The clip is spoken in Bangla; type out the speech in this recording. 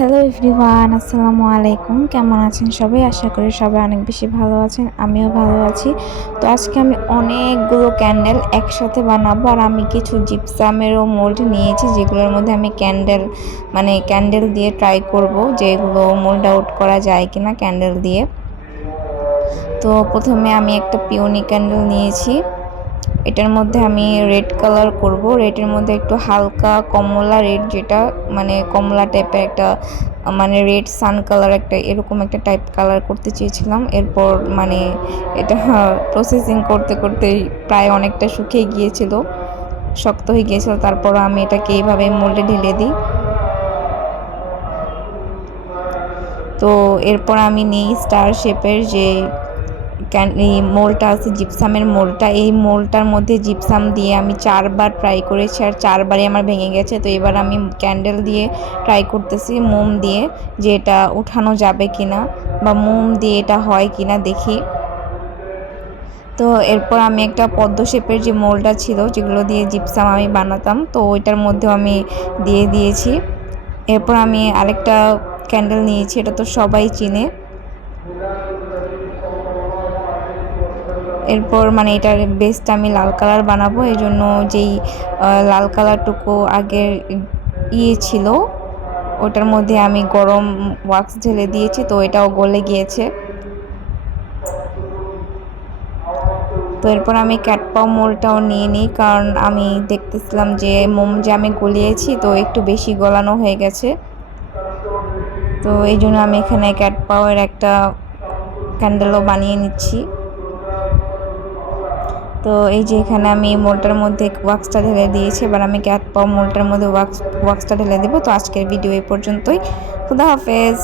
হ্যালো এভরিওয়ান, আসসালামু আলাইকুম। কেমন আছেন সবাই? আশা করি সবাই অনেক বেশি ভালো আছেন, আমিও ভালো আছি। তো আজকে আমি অনেকগুলো ক্যান্ডেল একসাথে বানাবো, আর আমি কিছু জিপসামেরও মোল্ড নিয়েছি যেগুলোর মধ্যে আমি ক্যান্ডেল দিয়ে ট্রাই করব যে এগুলো মোল্ড আউট করা যায় কিনা ক্যান্ডেল দিয়ে। তো প্রথমে আমি একটা পিওনি ক্যান্ডেল নিয়েছি। এটার মধ্যে আমি রেড কালার করব। রেডের মধ্যে একটু হালকা কমলা রেড, যেটা কমলা টাইপের একটা রেড সান কালার, একটা এরকম একটা টাইপ কালার করতে চেয়েছিলাম। এরপর এটা প্রসেসিং করতে করতে প্রায় অনেকটা শুকিয়ে গিয়েছিল, শক্ত হয়ে গিয়েছিল। তারপর আমি এটাকে এইভাবে মোল্ডে ঢেলে দিই। তো এরপর আমি নিই স্টার শেপের যে এই মোলটা আছে, জিপসামের মোলটা। এই মোলটার মধ্যে জিপসাম দিয়ে আমি 4বার ট্রাই করেছি, আর 4বারই আমার ভেঙে গেছে। তো এবার আমি ক্যান্ডেল দিয়ে ট্রাই করতেছি, মোম দিয়ে, যে এটা উঠানো যাবে কিনা বা মোম দিয়ে এটা হয় কিনা দেখি। তো এরপর আমি একটা পদ্ম শেপের যে মোলটা ছিল, যেগুলো দিয়ে জিপসাম আমি বানাতাম, তো ওইটার মধ্যেও আমি দিয়ে দিয়েছি। এরপর আমি আরেকটা ক্যান্ডেল নিয়েছি, এটা তো সবাই চিনে। এরপর এটার বেসটা আমি লাল কালার বানাবো, এই জন্য যেই লাল কালারটুকু আগের ছিল ওটার মধ্যে আমি গরম ওয়াক্স ঢেলে দিয়েছি, তো এটাও গলে গিয়েছে। তো এরপর আমি ক্যাটপাও মোলটাও নিয়ে নিই, কারণ আমি দেখতেছিলাম যে মোম যে আমি গলিয়েছি তো একটু বেশি গলানো হয়ে গেছে। তো এই জন্য আমি এখানে ক্যাটপাওয়ের একটা ক্যান্ডেলও বানিয়ে নিচ্ছি। তো এই যে এখানে আমি মোলটার মধ্যে ওয়াক্সটা ঢেলে দিয়েছি, এবার আমি ক্যাট পাও মোলটার মধ্যে ওয়াক্সটা ঢেলে দেবো। তো আজকের ভিডিও এই পর্যন্তই। খুদা হাফেজ।